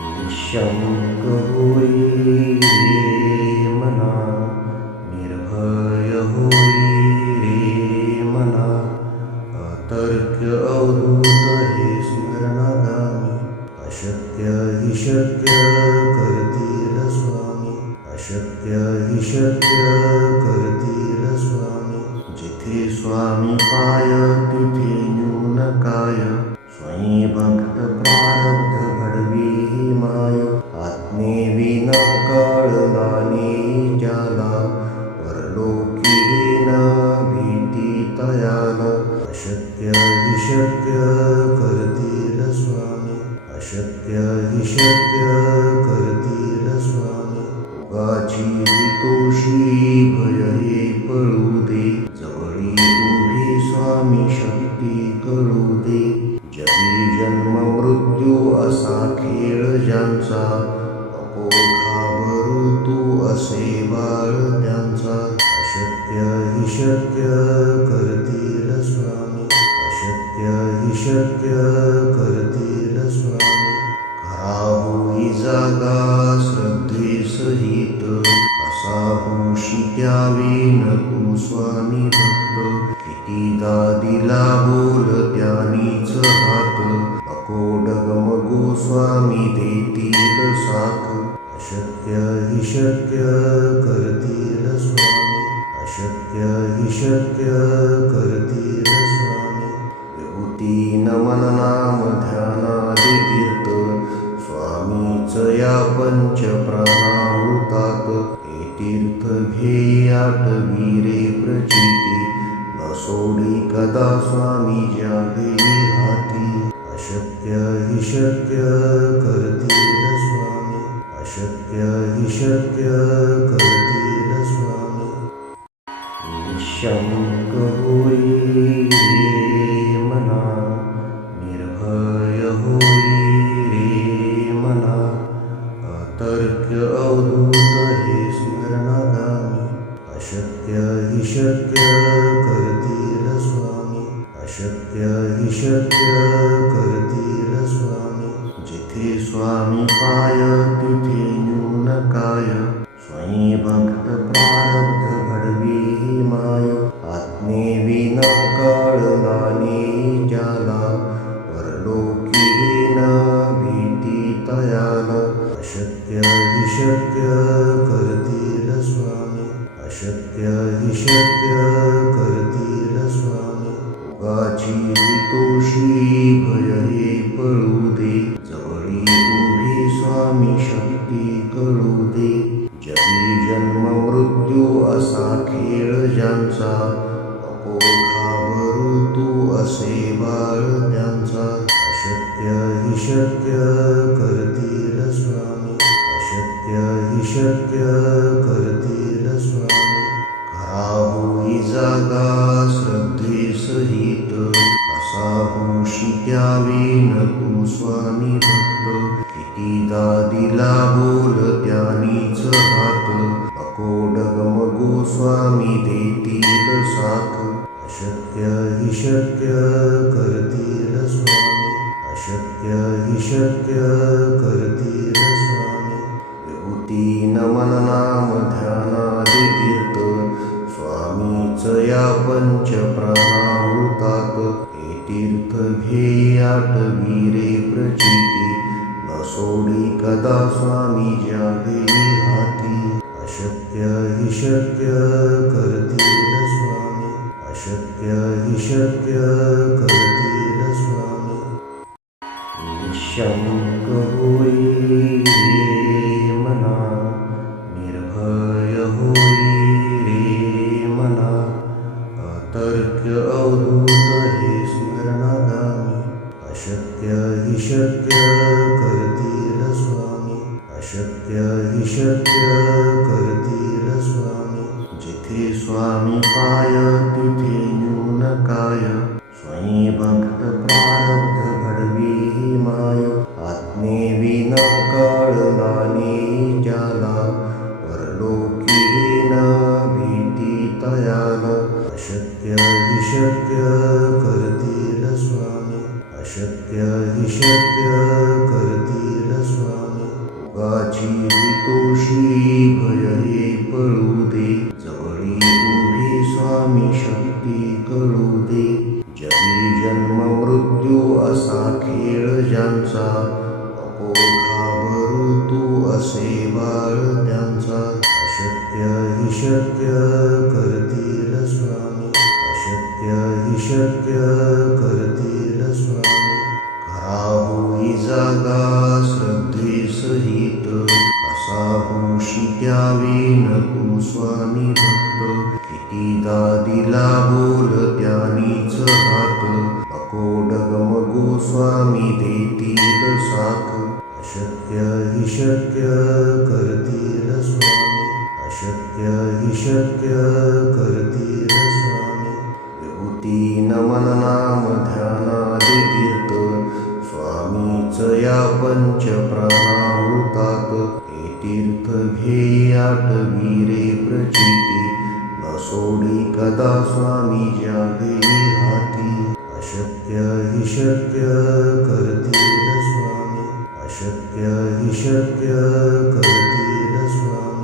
निःशङ्क होई रे मना, निर्भय होई रे मना, अतर्क्य अवधूत हे स्मरणागामी, अशक्य हि शक्य करतील स्वामी, अशक्य हि शक्य करतील स्वामी. जिथे स्वामी पाय तिथे न्यून काय, स्वयं भक्त प्रारब्ध घडवी ही माय. आज्ञेविना कळलाने ज्याला, परलोकी न भीती तयाला. अशक्य हि शक्य करतील स्वामी, अशक्य हि शक्य करतील स्वामी. उगाची तोषी भय हे पळू दे, जवळी उभी स्वामी शक्ती कळू दे. जगी जन्म मृत्यू असा खेळ ज्यांचा, नको घाबरू तू असे बाळ त्यांचा. अशक्य हि शक्य करतील स्वामी, अशक्य हि शक्य करतील स्वामी. खरा होई जागा श्रद्धे सहित, असा होशी द्यावी न तू स्वामी भक्त. कितीदा दिला बोल त्यानीच हात, नको डगमगू स्वामी देतील साथ. अशक्य हि शक्य करतील स्वामी, अशक्य हि शक्य करतील स्वामी. विभूती नमन नाम ध्यानादि तीर्थ, स्वामीच या पंच प्राणामृतात. हे तीर्थ घेई आठवी रे प्रचिती, न सोडी कदा स्वामी ज्या घेई हाती. अशक्य हि शक्य करतील स्वामी, अशक्य हि शक्य करतील स्वामी. निःशङ्क होई रे मना, निर्भय होई रे मना, अतर्क्य अवधूत हे स्मरणागामी. अशक्य हि शक्य करतील स्वामी, अशक्य हि शक्य करतील स्वामी. जिथे स्वामी पाय तिथे न्यून काय, स्वयं भक्त प्रारब्ध घडवी ही माय. आज्ञेविना कळलाने ज्याला, परलोकी न भीती तयाला. अशक्य हि शक्य करतील स्वामी, अशक्य हि शक्य करतील स्वामी. उगाची तोषी भय हे पळू दे, जवळी उभी स्वामी शक्ती कळू दे. जगी जन्म मृत्यू असा खेळ ज्यांचा, नको घाबरू तू असे बाळ त्यांचा. अशक्य हि शक्य करतील स्वामी, अशक्य हि शक्य करतील स्वामी. खरा होई जागा श्रद्धे सहित, असा होशी द्यावी न तू स्वामी भक्त. कितीदा दिला बोल त्यानीच हात, नको डगमगू स्वामी देतील साथ. अशक्य हि शक्य करतील स्वामी, अशक्य हि शक्य करतील स्वामी. विभूती नमन नाम ध्यानादि तीर्थ, स्वामीच या पंच प्राणामृतात. हे तीर्थ घेई आठवी रे प्रचिती, न सोडी कदा स्वामी ज्या घेई हाती. अशक्य हि शक्य करतील स्वामी, अशक्य हि शक्य करतील स्वामी. निःशङ्क होई रे मना, निर्भय होई रे मना, अतर्क्य अवधूत हे स्मरणागामी. अशक्य हि शक्य करतील स्वामी, अशक्य हि शक्य करतील स्वामी. जिथे स्वामी पाय तिथे न्यून काय, स्वयं भक्त प्रारब्ध घडवी ही माय. आज्ञेविना कळलाने ज्याला, परलोकी न भीती तयाला. अशक्य हि शक्य करतील स्वामी, अशक्य हि शक्य करतील स्वामी. शक्य करतील स्वामी. करा होई जागा श्रद्धेसहित, कसा होशी त्यावेन तू स्वामी भक्त. कितीदा दिला बोल त्यानीच हात, नको डगमगू स्वामी देतील साथ. अशक्य हि शक्य करतील स्वामी, अशक्य हि शक्य करतील स्वामी. विभूती नमन नाम ध्यानादि तीर्थ, स्वामीच या पंच प्राणाहुतात. हे तीर्थ घेई आठवी रे प्रचिती, न सोडी कदा स्वामी जागे हाती. अशक्य हि शक्य करतील स्वामी, अशक्य हि शक्य करतील स्वामी.